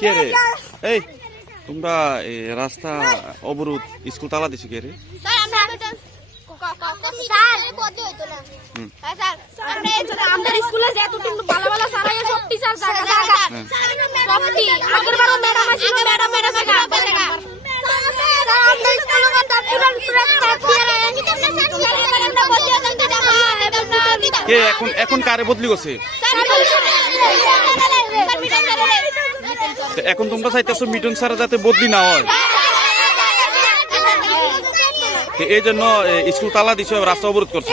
কে রে এই তোমরা এই রাস্তা অবরোধ স্কুল তালা দিছো কে রে। হ্যাঁ কে এখন এখন কারে বদলি করছে স্যার এখন তোমরা চাইতেছো মিটন স্যার যাতে বদলি না হয়। এই জন্য স্কুল তালা দিছো রাস্তা অবরোধ করছ।